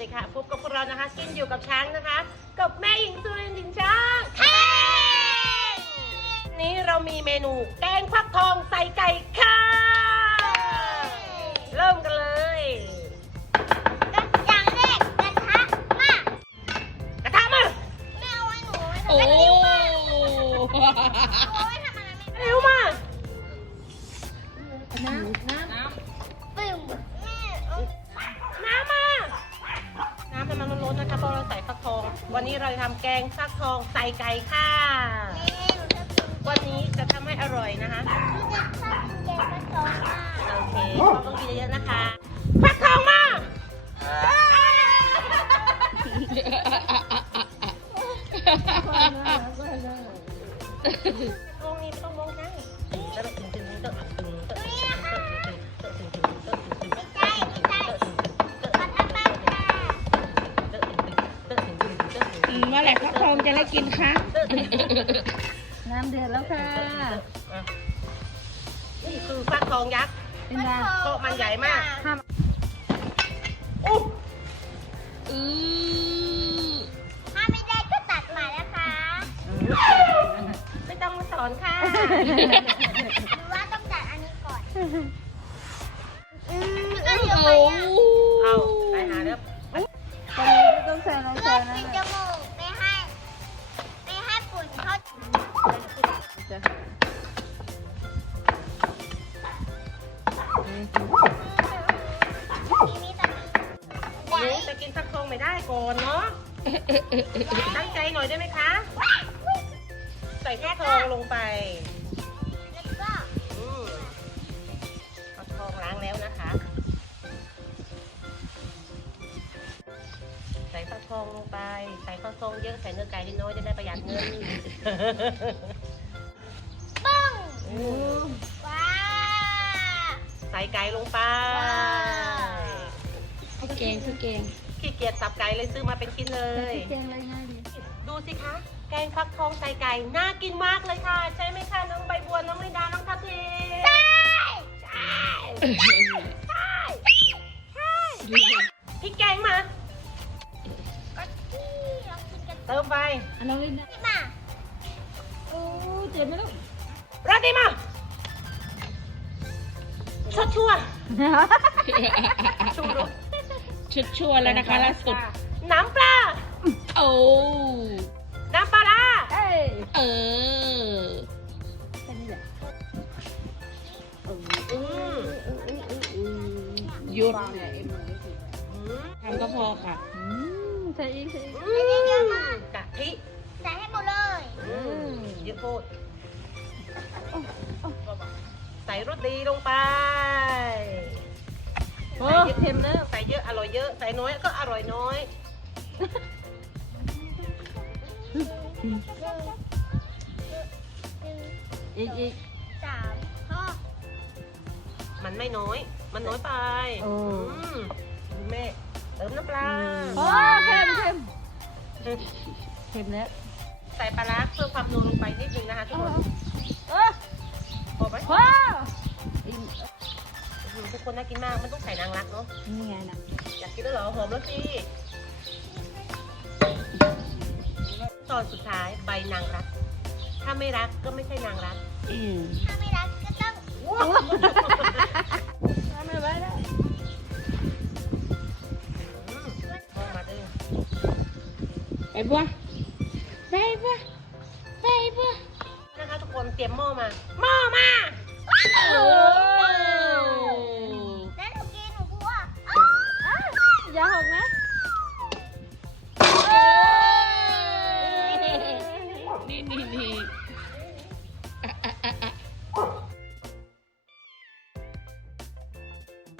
ดีค่ะพบกับพวกเรานะคะกินอยู่กับช้างนะคะ กับแม่หญิงสุรินทร์ดินช้างนี้เรามีเมนูแกงฟักทองใส่ไก่ค่ะ เริ่มกันเลยก็อย่างแรกกระทะมากกระทะมาแม่เอาไว้หนูโอ้เอาไว้ทำอะไรไม่เร็วมา น้ำมันมันล้นๆนะคะเพราะเราใส่ฟักทอง วันนี้เราจะทำแกงฟักทองใส่ไก่ค่ะแม่หนูจะกินวันนี้จะทำให้อร่อยนะคะหนูจะชอบกินแกงกระทงมากโอเคพ่อต้องกินเยอะๆนะคะฟักทองมาต เมื่อไหร่พักทองจะได้กินคะ น้ำเดือดแล้วค่ะ นี่คือฟักทองยักษ์เป็นดาโต๊ะมันใหญ่มากห้ามอุ๊ยอือถ้าไม่ได้ก็ตัดใหม่นะคะ ไม่ต้องมาสอนค่ะหรือว่าต้องตัดอันนี้ก่อน อืมก็โอ้เดี๋ยวโหไปอะเอาไปหาเด้อตอนนี้ไม่ต้องใส่น้ำเลืใส่อกนะ หนูจะกินฟักทองไม่ได้ก่อนเนาะ ตั้งใจหน่อยได้ไหมคะ ใส่ฟักทองลงไปแล้วก็อืมฟักทองล้างแล้วนะคะ ใส่ฟักทองลงไป ใส่ฟักทองเยอะ ใส่เนื้อไก่ให้น้อยจะได้ประหยัดเงินปึ้งอืมว้าใส่ไก่ลงไป ข้าวแกงข้าวแกงขี้เกียจสับไก่เลยซื้อมาเป็นชิ้นเลยข้าวแกงอะไรง่ายดีดูสิคะ แกงฟักทองใส่ไก่ น่ากินมากเลยค่ะ ใช่ไหมคะน้องใบบัวน้องลิดา น้องทัพทีใช่ใช่ใช่ใช่พริกแกงมา ก็ที่เรากินกันเติมไปอันน้องลินนะที่มาโอ้เจ็บไหมลูกราดดีมาชดชั่วชูรส ชุดชั่วแล้วนะคะล่าสุด น้ำปลา โอ้น้ำปลาร้าเอ้ยเออแค่นี้แหละอืมหยุดอืมทำก็พอค่ะใส่อีกใส่อีกอืมกะทิใส่ให้หมดเลยอืมเยอะโคตรใส่รสดีลงไป โอ้เค็มแล้วใส่เยอะอร่อยเยอะใส่น้อยก็อร่อยน้อย อีกอีกสามห้อมันไม่น้อย มันน้อยไปโอ้อืมดูแม่เติมน้ำปลาโอ้เค็มเค็มเค็มแล้วใส่ปลาร้าเพื่อความนัวลงไปนิดนึงนะคะทุกคนเออพอไหม ว้าวอิ่มอืมทุก คนน่ากินมาก มันต้องใส่นางรักเนาะ นี่ไงนะอยากกินแล้วเหรอหอมแล้วสิตอนสุดท้ายใบนางรัก ถ้าไม่รักก็ไม่ใช่นางรัก อืมถ้าไม่รักก็ต้องทำไม่ไหวแล้วอืมมองมาดึงไปบัวไปบัวไปบัวนะคะทุกคนเตรียมหม้อมา หม้อมาโอ้ นี่นี่